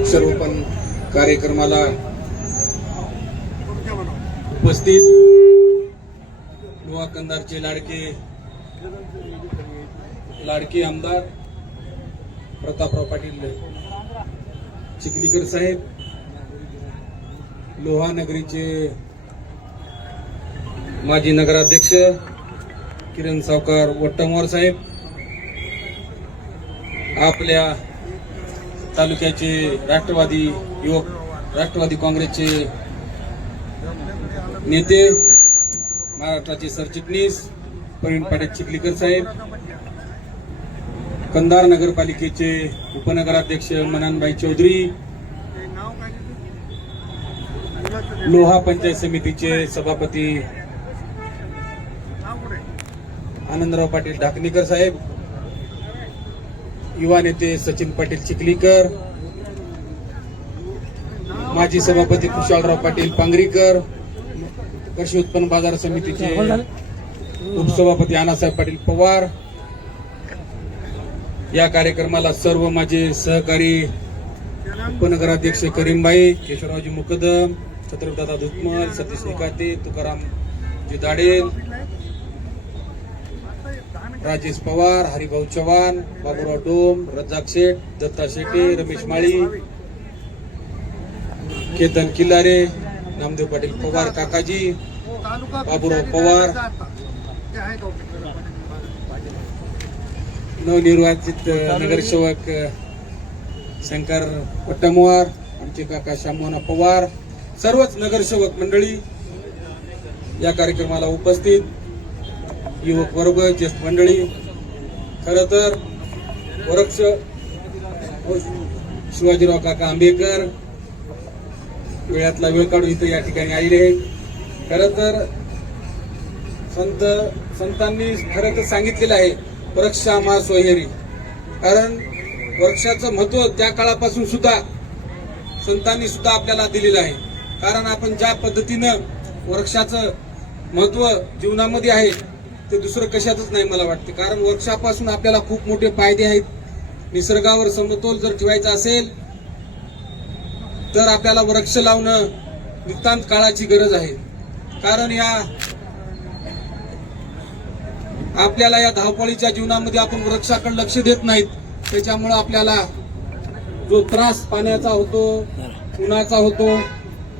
वृक्षारोपण कार्यक्रमाला उपस्थित लोहा कंधारचे लाडके आमदार प्रतापराव पाटील चिखलीकर साहेब, लोहा नगरीचे माजी नगराध्यक्ष किरण सावकार वट्टमवार साहेब, आपल्या तालुक्याचे राष्ट्रवादी काँग्रेसचे नेते, महाराष्ट्राचे सरचिटणीस प्रवीण पाटील चिखलीकर साहेब, कंधार नगरपालिकेचे उपनगराध्यक्ष मननभाई चौधरी, लोहा पंचायत समितीचे सभापती आनंदराव पाटील ढाकणीकर साहेब, युवा नेते सचिन पाटील चिखलीकर, माजी सभापती खुशालराव पाटील पांगरीकर, कृषी उत्पन्न बाजार समितीचे उपसभापती आनासाहेब पाटील पवार, या कार्यक्रमाला सर्व माझे सहकारी उपनगराध्यक्ष करीमभाई, केशवरावजी मुकदम, छत्रपतीदादा धुतमल, सतीश निकाते, तुकारामजी दाडेल, राजेश पवार, हरिभाऊ चव्हाण, बाबूराव डोम, रज्जाक शेठ, दत्ता शेटे, रमेश माळी, केतन किल्लारे, नामदेव पाटील पवार काकाजी, बाबूराव पवार, नवनिर्वाचित नगरसेवक शंकर वट्टमवार, आमचे काका श्यामोहन पवार, सर्वच नगरसेवक मंडळी, या कार्यक्रमाला उपस्थित युवक वर्ग, ज्येष्ठ मंडळी, खरं तर वृक्ष शिवाजीराव काका आंबेकर वेळातला वेळ काढून इथं या ठिकाणी आलेले आहेत. खरं तर संतांनी खरं तर सांगितलेलं आहे वृक्षा मा सोयरी, कारण वृक्षाचं महत्व त्या काळापासून सुद्धा संतांनी सुद्धा आपल्याला दिलेलं आहे. कारण आपण ज्या पद्धतीनं वृक्षाचं महत्व जीवनामध्ये आहे ते दुसरं कशातच नाही मला वाटते. कारण वृक्षापासून आपल्याला खूप मोठे फायदे आहेत. निसर्गावर समतोल जर ठेवायचा असेल तर आपल्याला वृक्ष लावणं नितांत काळाची गरज आहे. कारण आपल्याला या धावपळीच्या जीवनामध्ये आपण वृक्षाकडे लक्ष देत नाहीत. त्याच्यामुळे आपल्याला जो त्रास पाण्याचा होतो, उन्हाचा होतो,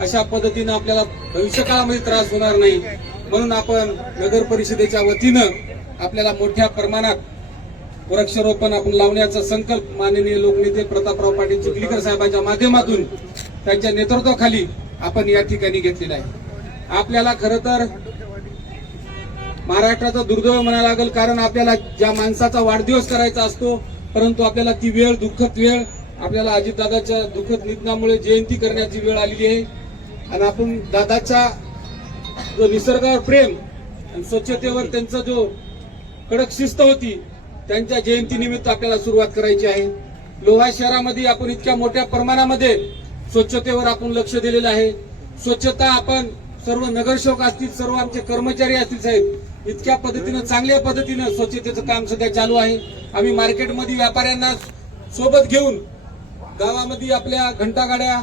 अशा पद्धतीनं आपल्याला भविष्यकाळामध्ये त्रास होणार नाही. म्हणून आपण नगर परिषदेच्या वतीनं आपल्याला मोठ्या प्रमाणात वृक्षारोपण आपण लावण्याचा संकल्प माननीय लोकनेते प्रतापराव पाटील चिखलीकर साहेबांच्या माध्यमातून त्यांच्या नेतृत्वाखाली आपण या ठिकाणी घेतलेला आहे. आपल्याला खरं तर महाराष्ट्राचा दुर्दैव म्हणायला लागेल, कारण आपल्याला ज्या माणसाचा वाढदिवस करायचा असतो परंतु आपल्याला ती वेळ, दुःखद वेळ, आपल्याला अजितदादाच्या दुःखद निधनामुळे जयंती करण्याची वेळ आलेली आहे. आणि आपण दादाच्या जो निसर्गावर प्रेम आणि स्वच्छतेवर त्यांचा जो कडक शिस्त होती त्यांच्या जयंतीनिमित्त आपल्याला सुरुवात करायची आहे. लोहा शहरामध्ये आपण इतक्या मोठ्या प्रमाणामध्ये स्वच्छतेवर आपण लक्ष दिलेलं आहे. स्वच्छता आपण सर्व नगरसेवक असतील, सर्व आमचे कर्मचारी असतील साहेब, इतक्या पद्धतीनं चांगल्या पद्धतीनं स्वच्छतेचं काम सध्या चालू आहे. आम्ही मार्केटमध्ये व्यापाऱ्यांना सोबत घेऊन गावामध्ये आपल्या घंटागाड्या,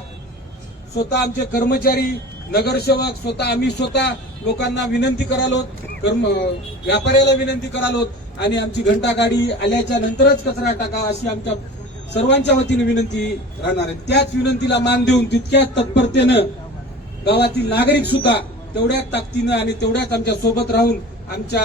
स्वतः आमचे कर्मचारी, नगरसेवक, आम्ही स्वतः लोकांना विनंती करालो, व्यापाऱ्याला विनंती करालो आणि आमची घंटागाडी आल्याच्या नंतरच कचरा टाकावा अशी आमच्या सर्वांच्या वतीने विनंती राहणार आहे. त्याच विनंतीला मान देऊन तितक्याच तत्परतेनं गावातील नागरिक सुद्धा तेवढ्याच ताकदीनं आणि तेवढ्याच आमच्या सोबत राहून आमच्या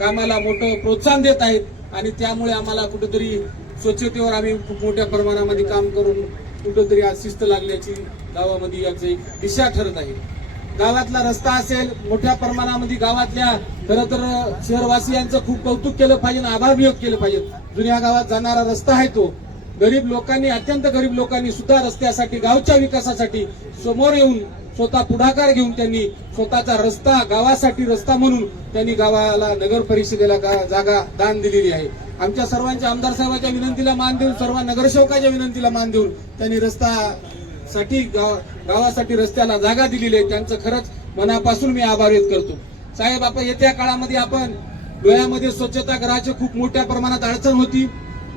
कामाला मोठं प्रोत्साहन देत आहेत. आणि त्यामुळे आम्हाला कुठेतरी स्वच्छतेवर आम्ही खूप मोठ्या प्रमाणामध्ये काम करून कुठेतरी आज शिस्त लागण्याची गावामध्ये याची दिशा ठरत आहे. गावातला रस्ता असेल, मोठ्या प्रमाणामध्ये गावातल्या खरं तर शहरवासियांचं खूप कौतुक केलं पाहिजे, आभार व्यक्त केलं पाहिजे. जुन्या गावात जाणारा रस्ता आहे तो गरीब लोकांनी, अत्यंत गरीब लोकांनी सुद्धा रस्त्यासाठी, गावच्या विकासासाठी समोर येऊन स्वतः पुढाकार घेऊन त्यांनी स्वतःचा रस्ता, गावासाठी रस्ता म्हणून त्यांनी गावाला, नगर परिषदेला जागा दान दिलेली आहे. आमच्या सर्वांच्या आमदार साहेबांच्या विनंतीला मान देऊन, सर्व नगरसेवकाच्या विनंतीला मान देऊन त्यांनी रस्त्यासाठी, गावासाठी रस्त्याला जागा दिलेली आहे. त्यांचं खरंच मनापासून मी आभार व्यक्त करतो. साहेब, आपण येत्या काळामध्ये आपण डोळ्यामध्ये स्वच्छतागृहाची खूप मोठ्या प्रमाणात अडचण होती,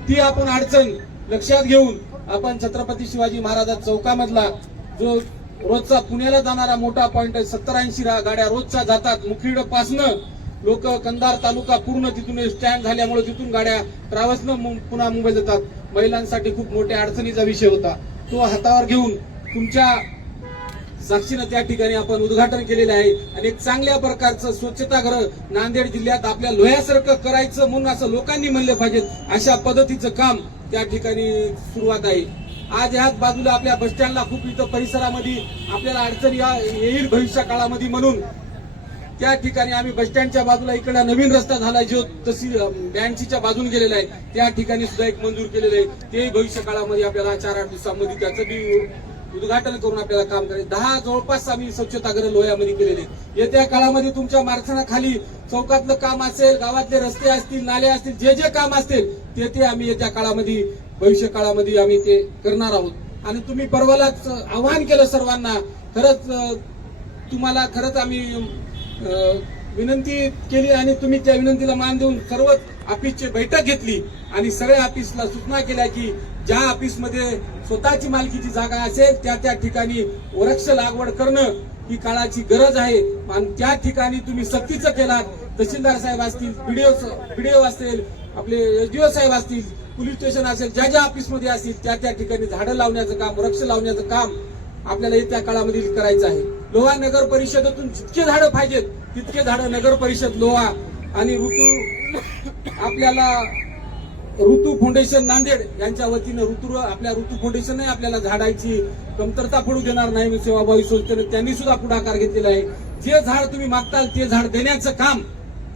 ती आपण अडचण लक्षात घेऊन आपण छत्रपती शिवाजी महाराज चौकामधला जो रोजचा पुण्याला जाणारा मोठा पॉइंट आहे, 70-80 गाड्या रोजच्या जातात. मुखेड पासनं लोक कंधार तालुका पूर्ण तिथून स्टँड झाल्यामुळे तिथून गाड्या ट्रॅव्हल्सनं पुन्हा मुंबईत जातात. महिलांसाठी खूप मोठ्या अडचणीचा विषय होता, तो हातावर घेऊन तुमच्या साक्षीनं त्या ठिकाणी आपण उद्घाटन केलेलं आहे. आणि एक चांगल्या प्रकारचं स्वच्छतागृह नांदेड जिल्ह्यात आपल्या लोह्यासारखं करायचं म्हणून असं लोकांनी म्हणलं पाहिजे, अशा पद्धतीचं काम त्या ठिकाणी सुरुवात आहे. आज ह्याच बाजूला आपल्या बसस्टँडला खूप इथं परिसरामध्ये आपल्याला अडचण येईल भविष्य काळामध्ये, म्हणून त्या ठिकाणी आम्ही बसस्टँडच्या बाजूला इकडे नवीन रस्ता झाला जो तशी बँडसीच्या बाजून गेलेला आहे, त्या ठिकाणी सुद्धा एक मंजूर केलेलं आहे. ते भविष्य काळामध्ये आपल्याला 4-8 दिवसांमध्ये त्याचं बी उद्घाटन करून आपल्याला काम करायचं. 10 जवळपास आम्ही स्वच्छतागृह लोह्यामध्ये केलेले. येत्या काळामध्ये तुमच्या मार्गदर्शनाखाली चौकातलं काम असेल, गावातले रस्ते असतील, नाले असतील, जे जे काम असतील ते आम्ही येत्या काळामध्ये भविष्य काळामध्ये आम्ही ते करणार आहोत. आणि तुम्ही परवालाच आवाहन केलं सर्वांना, खरंच तुम्हाला खरंच आम्ही विनंती केली आणि तुम्ही त्या विनंतीला मान देऊन सर्व ऑफिसची बैठक घेतली आणि सगळ्या ऑफिसला सूचना केल्या की ज्या ऑफिसमध्ये स्वतःची मालकीची जागा असेल त्या ठिकाणी वृक्ष लागवड करणं ही काळाची गरज आहे. आणि त्या ठिकाणी तुम्ही सक्तीचं केलात. तहसीलदार साहेब असतील, पीडीओ असेल, आपले एसडीओ साहेब असतील, पोलीस स्टेशन असेल, ज्या ऑफिसमध्ये असतील त्या ठिकाणी झाडं लावण्याचं काम, वृक्ष लावण्याचं काम आपल्याला येत्या काळामध्ये करायचं आहे. लोहा नगर परिषदेतून जितके झाडं पाहिजेत तितके झाडं नगर परिषद लोहा आणि आपल्याला ऋतू फाउंडेशन नांदेड यांच्या वतीनं आपल्या ऋतू फाउंडेशनने आपल्याला झाडाची कमतरता पडू देणार नाही. सेवाभावी संस्थेने त्यांनी सुद्धा पुढाकार घेतलेला आहे. जे झाड तुम्ही मागताल ते झाड देण्याचं काम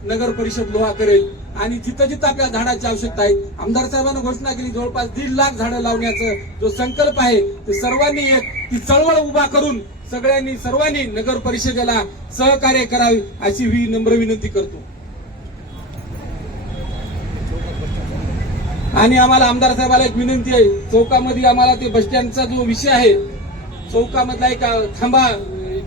नगर परिषद लोहा करेल. आणि जिथं जिथं आपल्या झाडाची आवश्यकता आहे, आमदार साहेबांनी घोषणा केली जवळपास 1.5 लाख झाडं लावण्याचा जो संकल्प आहे ते सर्वांनी ती चळवळ उभा करून सर्वांनी नगर परिषदेला सहकार्य करावे अशी नम्र विनंती करतो. आणि आम्हाला आमदार साहेबाला एक विनंती आहे, चौकामध्ये आम्हाला ते बसस्टँडचा जो विषय आहे, चौकामधला एक थांबा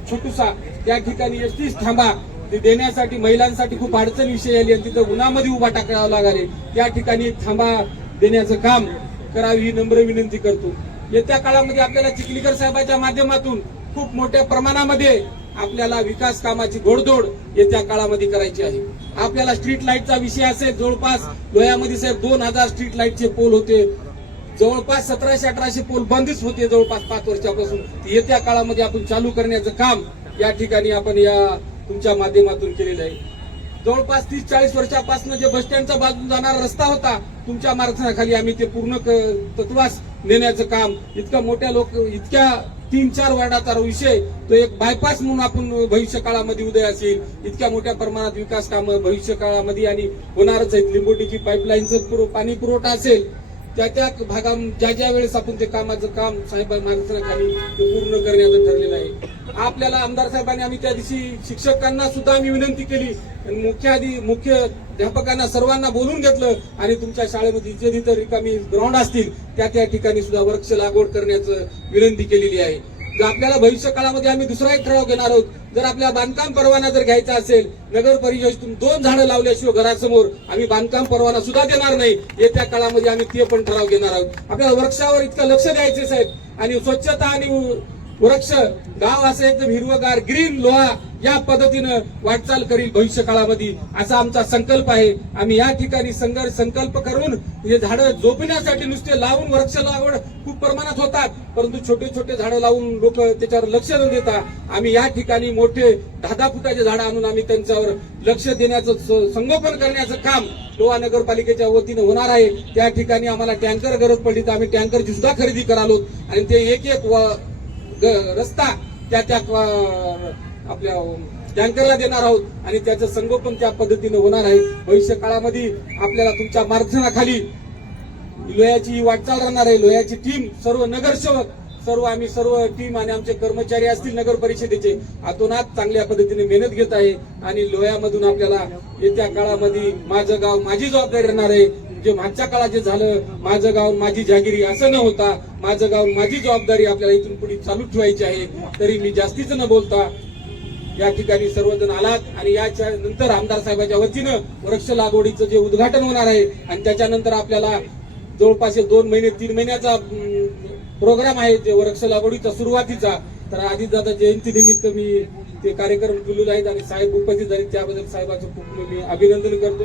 छोटूसा त्या ठिकाणी एसटीच थांबा ते देण्यासाठी महिलांसाठी खूप अडचण विषय आली आणि तिथं उन्हामध्ये उभा टाकावा लागले. त्या ठिकाणी थांबा देण्याचं काम करावी ही नम्र विनंती करतो. येत्या काळामध्ये आपल्याला चिखलीकर साहेबांच्या माध्यमातून खूप मोठ्या प्रमाणामध्ये आपल्याला विकास कामाची घोडदौड येत्या काळामध्ये करायची आहे. आपल्याला स्ट्रीट लाईटचा विषय असेल, जवळपास लोह्यामध्ये साहेब 2000 स्ट्रीट लाईटचे पोल होते, जवळपास 1700-1800 पोल बंदच होते जवळपास 5 वर्षापासून. येत्या काळामध्ये आपण चालू करण्याचं काम या ठिकाणी आपण या तुमच्या माध्यमातून केलेलं आहे. जवळपास 30-40 वर्षापासून जे बसस्टँडचा बाजून जाणारा रस्ता होता, तुमच्या मार्गदर्शनाखाली आम्ही ते पूर्ण तत्वास नेण्याचं काम, इतक्या मोठ्या इतक्या 3-4 वार्डाचा विषय तो एक बायपास म्हणून आपण भविष्य काळामध्ये उदय असेल. इतक्या मोठ्या प्रमाणात विकास कामं भविष्य काळामध्ये आणि होणारच आहेत. लिंबोटीची पाईपलाईनचं पाणी पुरवठा असेल, त्या भागात ज्या वेळेस आपण ते कामाचं काम साहेब मार्गदर्शनाखाली ते पूर्ण करण्याचं ठरलेलं आहे. आपल्याला आमदार साहेबांनी आम्ही त्या दिवशी शिक्षकांना सुद्धा आम्ही विनंती केली, मुख्याध्यापकांना सर्वांना बोलून घेतलं आणि तुमच्या शाळेमध्ये जे जिथं रिकामी ग्राउंड असतील त्या ठिकाणी सुद्धा वृक्ष लागवड करण्याचं विनंती केलेली आहे. जर आपल्याला भविष्य काळामध्ये आम्ही दुसरा एक ठराव घेणार आहोत, जर आपल्या बांधकाम परवाना जर घ्यायचा असेल, नगर परिषदेतून 2 झाडं लावल्याशिवाय घरासमोर आम्ही बांधकाम परवाना सुद्धा देणार नाही. येत्या काळामध्ये आम्ही ते पण ठराव घेणार आहोत. आपल्याला वृक्षावर इतकं लक्ष द्यायचे साहेब, आणि स्वच्छता आणि वृक्ष गाव असं एकदम हिरवगार ग्रीन लोहा या पद्धतीनं वाटचाल करील भविष्य काळामध्ये, असा आमचा संकल्प आहे. आम्ही या ठिकाणी संकल्प करून हे झाडं जोपण्यासाठी नुसते लावून वृक्ष लागवड खूप प्रमाणात होतात, परंतु छोटे छोटे झाडं लावून लोक त्याच्यावर लक्ष न देता आम्ही या ठिकाणी मोठे 10-10 फुटाचे झाडं आणून आम्ही त्यांच्यावर लक्ष देण्याचं संगोपन करण्याचं काम लोहा नगरपालिकेच्या वतीनं होणार आहे. त्या ठिकाणी आम्हाला टँकर गरज पडली तर आम्ही टँकरची सुद्धा खरेदी करालो आणि ते एक रस्ता त्या आपल्या टँकरला देणार आहोत आणि त्याचं संगोपन त्या पद्धतीने होणार आहे. भविष्य काळामध्ये आपल्याला तुमच्या मार्गदर्शनाखाली लोह्याची वाटचाल राहणार आहे. लोह्याची टीम, सर्व नगरसेवक, आम्ही सर्व टीम आणि आमचे कर्मचारी असतील नगर परिषदेचे अतोनात चांगल्या पद्धतीने मेहनत घेत आहे आणि लोह्यामधून आपल्याला येत्या काळामध्ये माझं गाव माझी जबाबदारी राहणार आहे. जे मागच्या काळात जे झालं, माझं गाव माझी जागिरी असं न होता माझं गाव माझी जबाबदारी आपल्याला इथून पुढे चालू ठेवायची आहे. तरी मी जास्तीच न बोलता या ठिकाणी सर्वजण आलात आणि याच्या नंतर आमदार साहेबांच्या वतीनं वृक्ष लागवडीचं जे उद्घाटन होणार आहे आणि त्याच्यानंतर आपल्याला जवळपास 2 महिने 3 महिन्याचा प्रोग्राम आहे जे वृक्ष लागवडीचा सुरुवातीचा, तर अजितदादा जयंती निमित्त मी ते कार्यक्रम केलेले आहेत आणि साहेब उपस्थित झाले, त्याबद्दल साहेबांचं खूप मी अभिनंदन करतो.